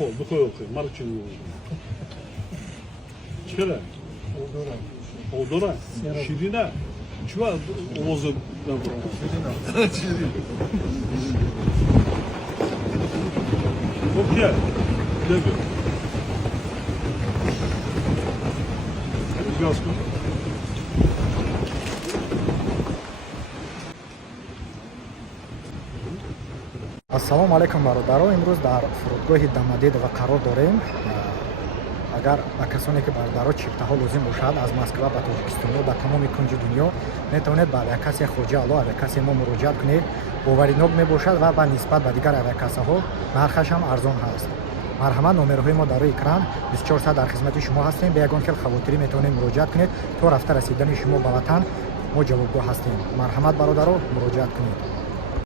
بخور مرچ چرا اودورا شیرینه چوا اوزو شیرین اوکی دیگه گاز کن ассалому алайкум бародаро. имрӯз дар фурудгоҳи дамадедова қарор дорем. агар ба касоне ки бародаро чиптаҳо лозим бошад аз москва ба тоҷикистон ё ба тамоми кунҷи дунё метавонед ба авиакасияи хоҷи аъло авиакасияи мо муроҷиат кунед. боваринок мебошад ва ба нисбат ба дигар авиакасияҳо нархаш ҳам арзон ҳаст. марҳамат, номерҳои мо дар рӯи экран 24 соат дар хизмати шумо ҳастем. бе ягон хел хавотирӣ метавонед муроҷиат кунед то рафта расидани шумо ба ватан мо ҷавобгоҳ ҳастем. марҳамат бародаро, муроҷиат кунед.